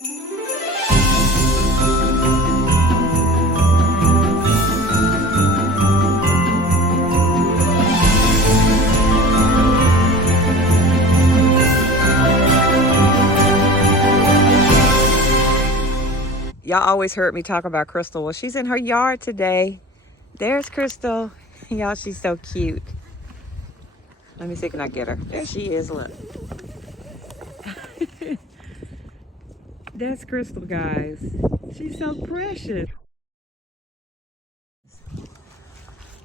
Y'all always heard me talk about Crystal. Well, she's in her yard today. There's Crystal. Y'all, she's so cute. Let me see, can I get her? There she is, look. That's Crystal, guys. She's so precious.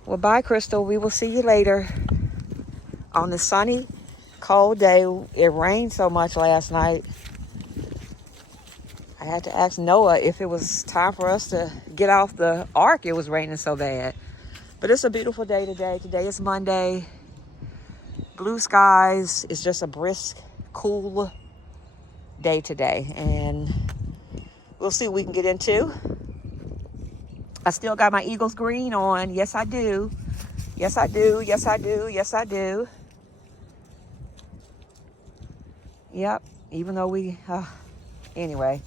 Well, bye, Crystal. We will see you later. On the sunny, cold day, it rained so much last night. I had to ask Noah if it was time for us to get off the ark. It was raining so bad. But it's a beautiful day today. Today is Monday. Blue skies. It's just a brisk, cool day today. And we'll see what we can get into. I still got my Eagles green on. Yes, I do. Yes, I do. Yes, I do. Yes, I do. Yep. Even though we... anyway.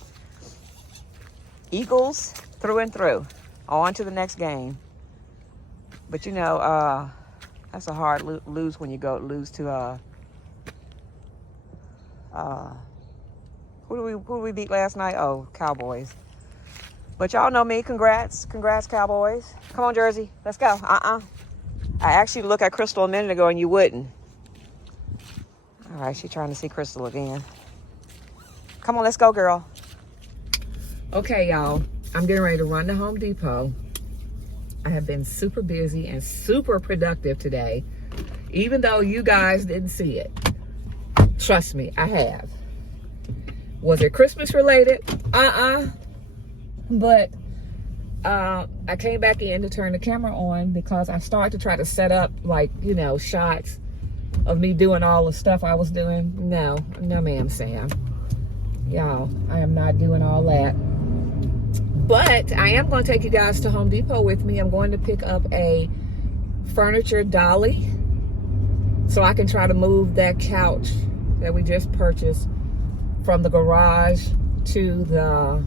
Eagles through and through. On to the next game. But you know, that's a hard lose when you lose to who do we beat last night? Oh, Cowboys. But y'all know me. Congrats, Cowboys. Come on, Jersey, let's go. I actually looked at Crystal a minute ago and you wouldn't. All right, she's trying to see Crystal again. Come on, let's go, girl. Okay, y'all, I'm getting ready to run to Home Depot. I have been super busy and super productive today, even though you guys didn't see it. Trust me, I have. Was it Christmas related? But I came back in to turn the camera on because I started to try to set up, like, you know, shots of me doing all the stuff I was doing. No ma'am, Sam. Y'all, I am not doing all that. But I am going to take you guys to Home Depot with me. I'm going to pick up a furniture dolly so I can try to move that couch that we just purchased from the garage to the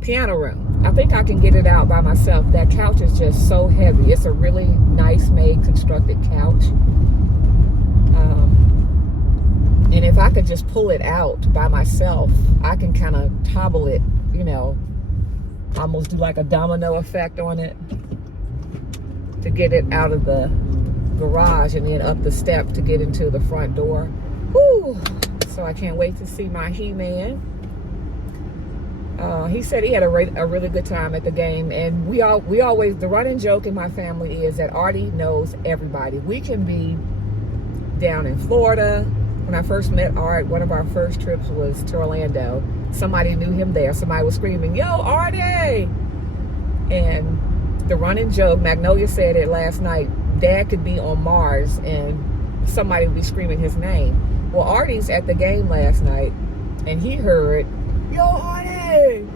piano room. I think I can get it out by myself. That couch is just so heavy. It's a really nice made constructed couch. And if I could just pull it out by myself, I can kind of tobble it, you know, almost do like a domino effect on it to get it out of the garage and then up the step to get into the front door. Woo! So I can't wait to see my He-Man. He said he had a really good time at the game, and we always, the running joke in my family is that Artie knows everybody. We can be down in Florida. When I first met Art, one of our first trips was to Orlando. Somebody knew him there. Somebody was screaming, "Yo, Artie!" And the running joke, Magnolia said it last night, Dad could be on Mars and somebody would be screaming his name. Well, Artie's at the game last night and he heard, "Yo, Artie!"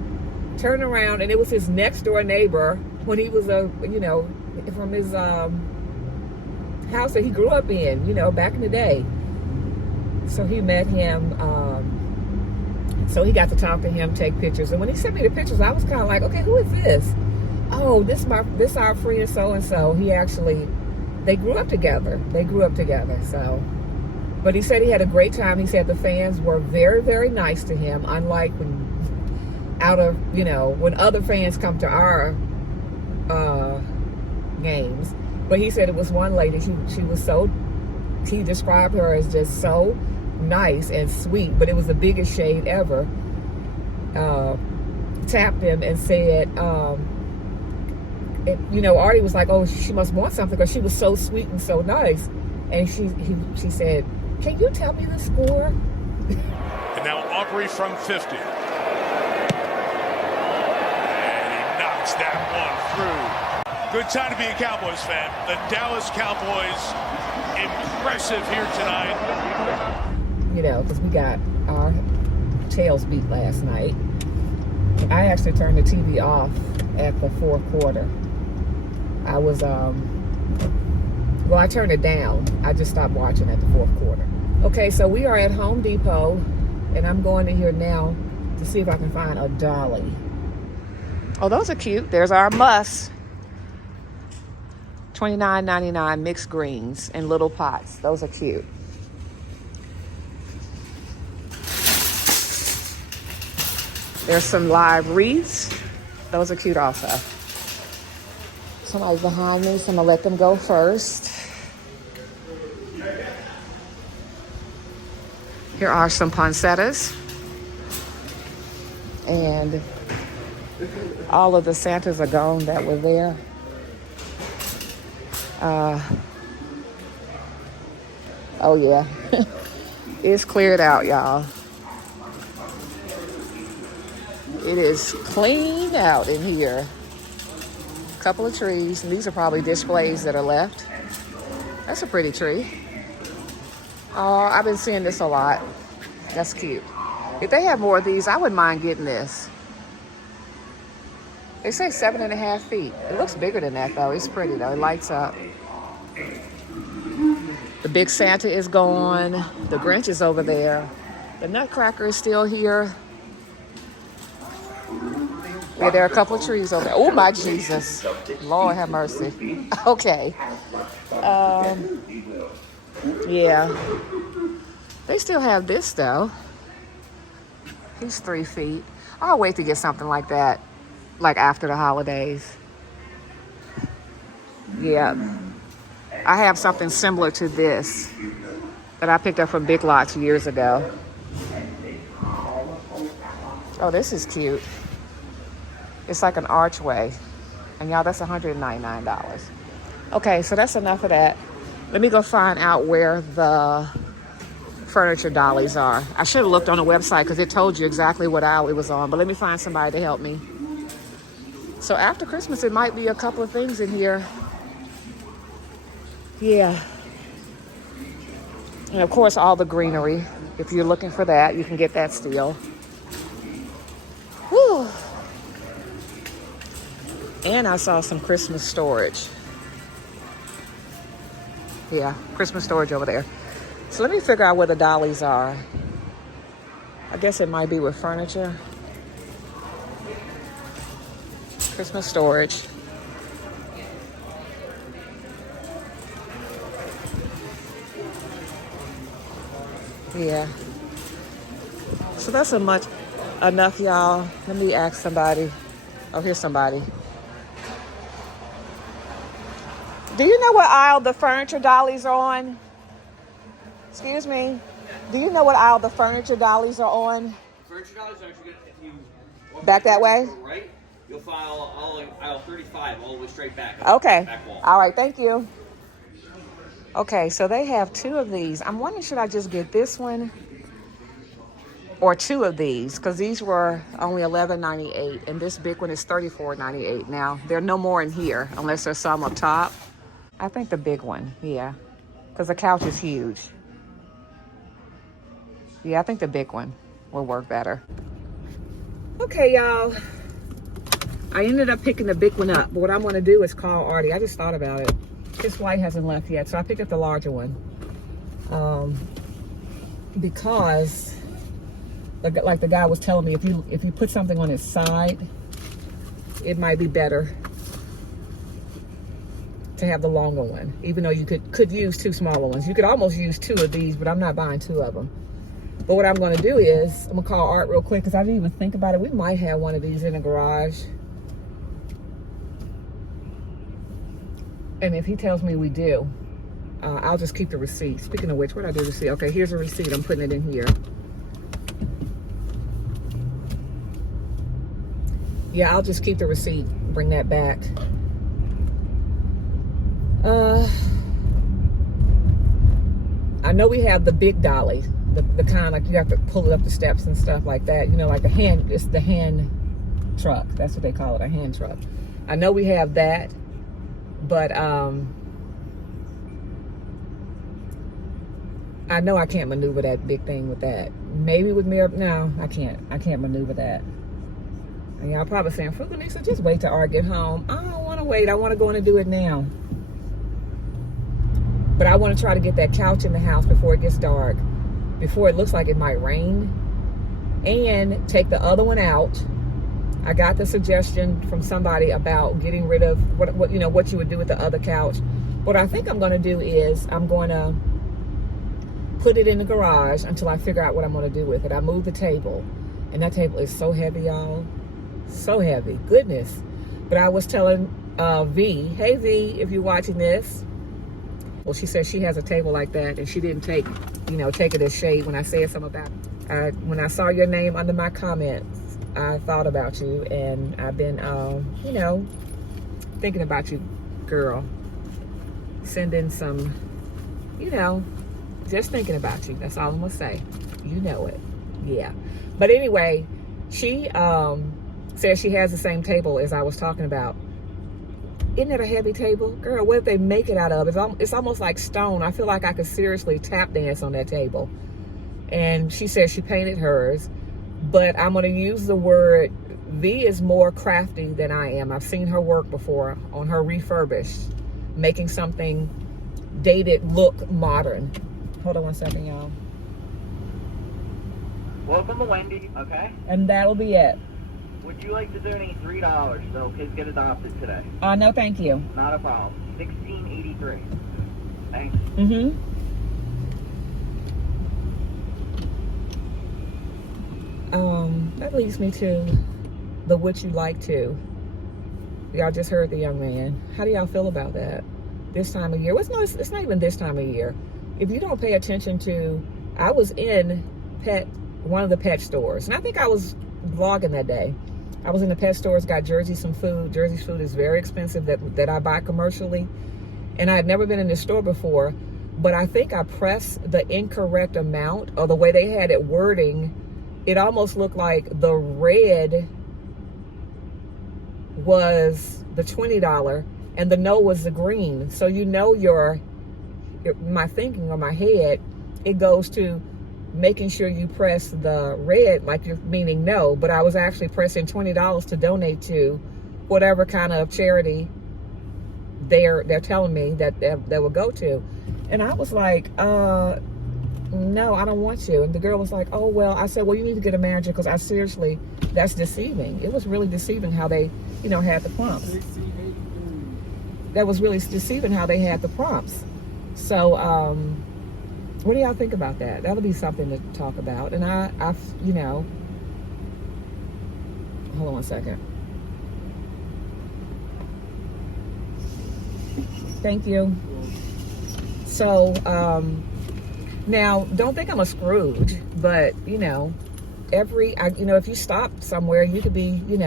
Turn around, and it was his next door neighbor when he was from his house that he grew up in, you know, back in the day. So he met him, so he got to talk to him, take pictures. And when he sent me the pictures, I was kind of like, okay, who is this? Oh, this our friend so-and-so. They grew up together. So, but he said he had a great time. He said the fans were very, very nice to him, unlike when other fans come to our games. But he said it was one lady, he described her as just so nice and sweet, but it was the biggest shade ever. Tapped him and said, Artie was like, oh, she must want something because she was so sweet and so nice. And she said, "Can you tell me the score?" And now Aubrey from 50. And he knocks that one through. Good time to be a Cowboys fan. The Dallas Cowboys impressive here tonight. You know, because we got our tails beat last night. I actually turned the TV off at the fourth quarter. I was, I turned it down. I just stopped watching at the fourth quarter. Okay, so we are at Home Depot, and I'm going in here now to see if I can find a dolly. Oh, those are cute. There's our muss. $29.99 mixed greens in little pots. Those are cute. There's some live wreaths. Those are cute also. Somebody's behind me, so I'm gonna let them go first. Here are some poinsettias. And all of the Santas are gone that were there. Oh yeah, it's cleared out, y'all. It is cleaned out in here. A couple of trees, and these are probably displays that are left. That's a pretty tree. Oh, I've been seeing this a lot. That's cute. If they have more of these, I wouldn't mind getting this. They say 7.5 feet. It looks bigger than that though. It's pretty though, it lights up. The big Santa is gone. The Grinch is over there. The Nutcracker is still here. Yeah, there are a couple of trees over there. Oh my Jesus. Lord have mercy. Okay. Yeah. They still have this though. He's 3 feet. I'll wait to get something like that, like after the holidays. Yeah. I have something similar to this that I picked up from Big Lots years ago. Oh, this is cute. It's like an archway. And y'all, that's $199. Okay, so that's enough of that. Let me go find out where the furniture dollies are. I should have looked on the website because it told you exactly what aisle it was on, but let me find somebody to help me. So after Christmas, it might be a couple of things in here. Yeah. And of course, all the greenery. If you're looking for that, you can get that still. Whew. And I saw some Christmas storage. Yeah, Christmas storage over there. So let me figure out where the dollies are. I guess it might be with furniture. Christmas storage. Yeah. So that's enough, y'all. Let me ask somebody. Oh, here's somebody. Do you know what aisle the furniture dollies are on? Excuse me. Do you know what aisle the furniture dollies are on? Furniture dollies are actually good if you walk back that way. Right, you'll find aisle 35 all the way straight back. Okay. Back wall. All right. Thank you. Okay, so they have 2 of these. I'm wondering, should I just get this one or 2 of these? Because these were only $11.98, and this big one is $34.98. Now, there are no more in here unless there's some up top. I think the big one, yeah, because the couch is huge. Yeah, I think the big one will work better. Okay, y'all. I ended up picking the big one up, but what I'm going to do is call Artie. I just thought about it. His flight hasn't left yet, so I picked up the larger one. Because, like the guy was telling me, if you put something on its side, it might be better to have the longer one. Even though you could use 2 smaller ones. You could almost use 2 of these, but I'm not buying 2 of them. But what I'm going to do is, I'm going to call Art real quick, because I didn't even think about it. We might have one of these in the garage. And if he tells me we do, I'll just keep the receipt. Speaking of which, what did I do to see? Okay, here's a receipt. I'm putting it in here. Yeah, I'll just keep the receipt. Bring that back. I know we have the big dolly. The kind like you have to pull it up the steps and stuff like that. You know, like it's the hand truck. That's what they call it, a hand truck. I know we have that. But I know I can't maneuver that big thing with that. Maybe with mirror, no, I can't maneuver that. And y'all probably saying, Frugalnista, just wait till Art get home. I don't want to wait. I want to go in and do it now. But I want to try to get that couch in the house before it gets dark. before it looks like it might rain, and take the other one out. I got the suggestion from somebody about getting rid of what you would do with the other couch. What I think I'm going to do is I'm going to put it in the garage until I figure out what I'm going to do with it. I moved the table, and that table is so heavy, y'all. So heavy. Goodness. But I was telling V, hey V, if you're watching this. Well, she said she has a table like that, and she didn't take it as shade when I said something about it. When I saw your name under my comments, I thought about you, and I've been, thinking about you, girl. Sending some, just thinking about you. That's all I'm gonna say. You know it. Yeah. But anyway, she says she has the same table as I was talking about. Isn't it a heavy table? Girl, what if they make it out of? It's almost like stone. I feel like I could seriously tap dance on that table. And she says she painted hers. But I'm going to use the word, V is more crafty than I am. I've seen her work before on her refurbished, making something dated look modern. Hold on one second, y'all. Welcome to Wendy, okay? And that'll be it. Would you like to donate $3 so kids get adopted today? No, thank you. Not a problem. $16.83. Thanks. That leads me to the would you like to. Y'all just heard the young man. How do y'all feel about that? This time of year? It's not even this time of year. If you don't pay attention to, I was in one of the pet stores, and I think I was vlogging that day. I was in the pet stores, got Jersey some food. Jersey's food is very expensive that I buy commercially. And I had never been in this store before, but I think I pressed the incorrect amount, or the way they had it wording. It almost looked like the red was the $20 and the no was the green. So my thinking or my head, it goes to making sure you press the red like you're meaning no, but I was actually pressing $20 to donate to whatever kind of charity they're telling me that they will go to. And I was like, no, I don't want to. And the girl was like, oh, well, I said, well, you need to get a manager, because that's deceiving. It was really deceiving how they, had the prompts. That was really deceiving how they had the prompts. So, what do y'all think about that? That'll be something to talk about. And I hold on one second. Thank you. So, now, don't think I'm a Scrooge, but, if you stop somewhere, you could be, you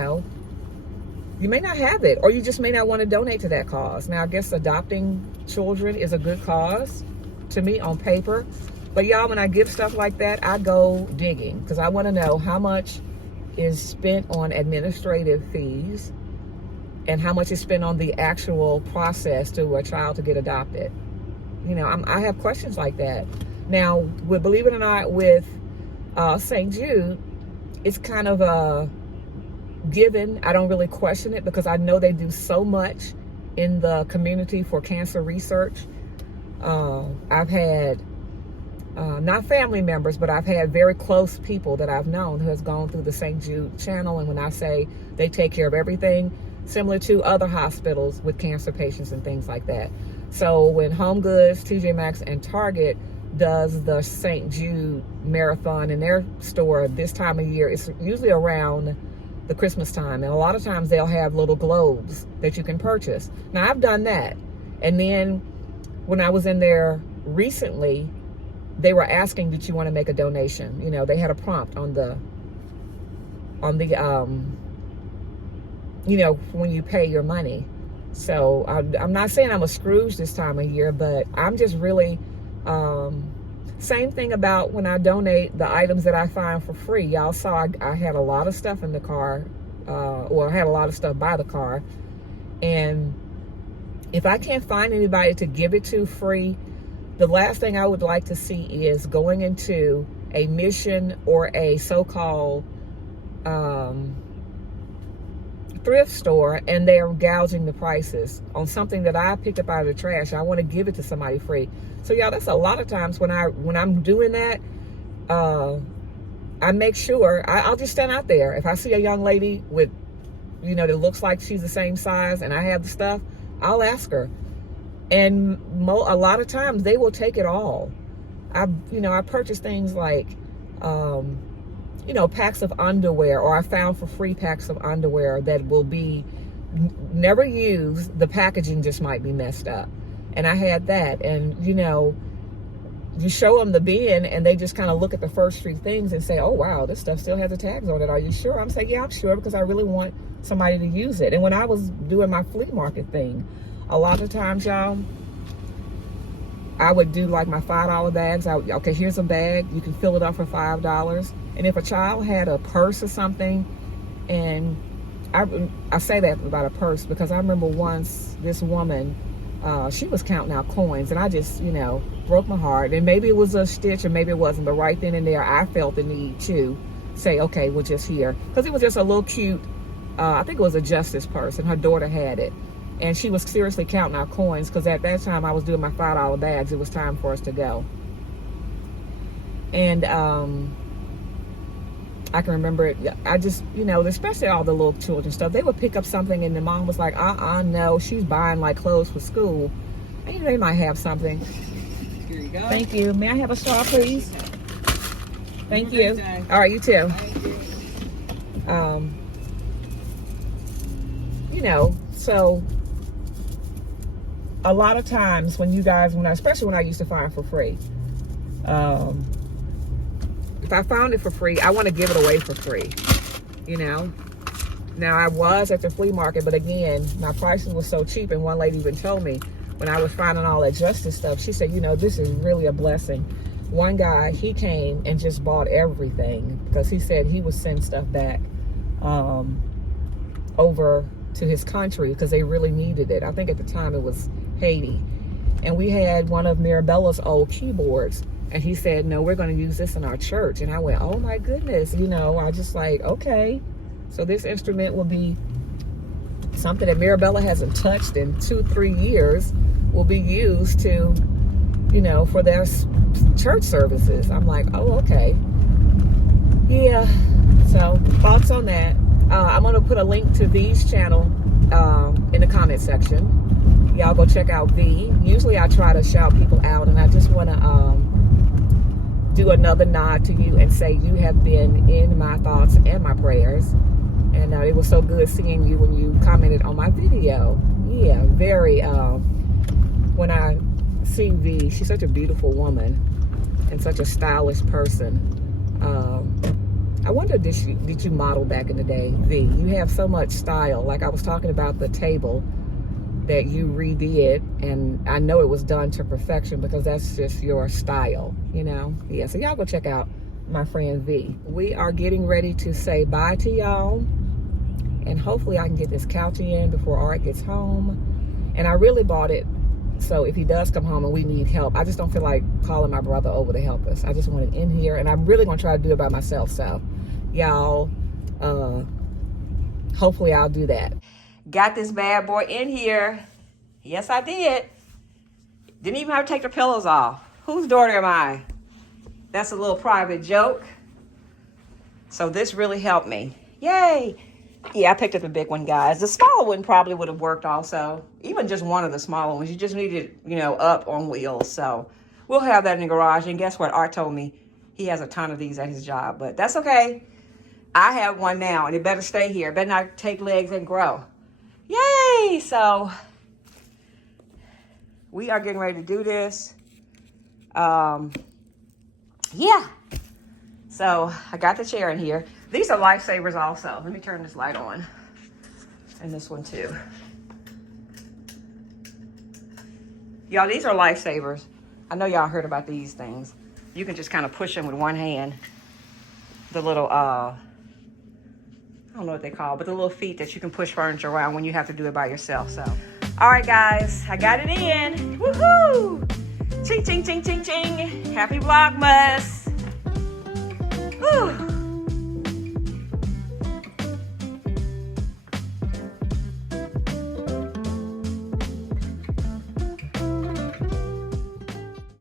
may not have it, or you just may not want to donate to that cause. Now, I guess adopting children is a good cause to me on paper. But y'all, when I give stuff like that, I go digging, because I want to know how much is spent on administrative fees and how much is spent on the actual process to a child to get adopted. I have questions like that. Now, believe it or not, with St. Jude, it's kind of a given. I don't really question it, because I know they do so much in the community for cancer research. I've had, not family members, but I've had very close people that I've known who has gone through the St. Jude channel. And when I say they take care of everything, similar to other hospitals with cancer patients and things like that. So when Home Goods, TJ Maxx, and Target does the St. Jude marathon in their store this time of year, it's usually around the Christmas time. And a lot of times they'll have little globes that you can purchase. Now, I've done that. And then when I was in there recently, they were asking, did you want to make a donation? They had a prompt on the when you pay your money. So I'm not saying I'm a Scrooge this time of year, but I'm just really, same thing about when I donate the items that I find for free. Y'all saw I had a lot of stuff in the car, I had a lot of stuff by the car. And if I can't find anybody to give it to free, the last thing I would like to see is going into a Mission or a so-called thrift store, and they're gouging the prices on something that I picked up out of the trash. I want to give it to somebody free. So y'all, that's a lot of times when I'm doing that, I make sure, I'll just stand out there. If I see a young lady with, you know, that looks like she's the same size and I have the stuff, I'll ask her. And a lot of times they will take it all. I purchase things like, you know, packs of underwear, or I found for free packs of underwear that will be never used. The packaging just might be messed up. And I had that. And, you know, you show them the bin and they just kind of look at the first three things and say, oh, wow, this stuff still has the tags on it. Are you sure? I'm saying, yeah, I'm sure, because I really want somebody to use it. And when I was doing my flea market thing, a lot of times, y'all, I would do like my $5 bags. Okay, here's a bag. You can fill it up for $5. And if a child had a purse or something, and I say that about a purse because I remember once this woman, she was counting out coins, and I just, you know, broke my heart. And maybe it was a stitch or maybe it wasn't, but right then and there, I felt the need to say, okay, we're just here. Because it was just a little cute, I think it was a Justice purse, and her daughter had it. And she was seriously counting our coins, because at that time I was doing my $5 bags. It was time for us to go. And I can remember it. I just, you know, especially all the little children stuff, they would pick up something and the mom was like, no, she's buying like clothes for school. And they might have something. Here you go. Thank you. May I have a straw, please? Thank you. All right, you too. You know, so a lot of times when you guys, especially when I used to find for free, if I found it for free, I want to give it away for free, you know. Now, I was at the flea market, but again, my prices were so cheap. And one lady even told me when I was finding all that Justice stuff, she said, you know, this is really a blessing. One guy, he came and just bought everything because he said he would send stuff back over to his country because they really needed it. I think at the time it was Haiti. And we had one of Mirabella's old keyboards. And he said, no, we're going to use this in our church. And I went, oh my goodness. You know, I just like, okay. So this instrument will be something that Mirabella hasn't touched in 2-3 years, will be used to, you know, for their church services. I'm like, oh, okay. Yeah. So thoughts on that. I'm going to put a link to V's channel in the comment section. Y'all go check out V. Usually I try to shout people out, and I just want to do another nod to you and say you have been in my thoughts and my prayers. And it was so good seeing you when you commented on my video. Yeah, very, when I see V, she's such a beautiful woman and such a stylish person. I wonder, did you model back in the day, V? You have so much style. Like I was talking about the table that you redid, and I know it was done to perfection because that's just your style, you know? Yeah, so y'all go check out my friend V. We are getting ready to say bye to y'all, and hopefully I can get this couch in before Art gets home. And I really bought it so if he does come home and we need help, I just don't feel like calling my brother over to help us. I just want it in here, and I'm really gonna try to do it by myself. So y'all, hopefully I'll do that. Got this bad boy in here. Yes, I did. Didn't even have to take the pillows off. Whose daughter am I? That's a little private joke. So this really helped me. Yay. Yeah, I picked up the big one, guys. The smaller one probably would have worked also. Even just one of the smaller ones. You just need it, you know, up on wheels. So we'll have that in the garage. And guess what? Art told me he has a ton of these at his job. But that's okay. I have one now, and it better stay here. It better not take legs and grow. Yay! So we are getting ready to do this. Yeah. So I got the chair in here. These are lifesavers also. Let me turn this light on. And this one too. Y'all, these are lifesavers. I know y'all heard about these things. You can just kind of push them with one hand. The little, I don't know what they call, but the little feet that you can push furniture around when you have to do it by yourself. So, all right, guys, I got it in. Woohoo! Ching, ching, ching, ching, ching. Happy Vlogmas. Whew.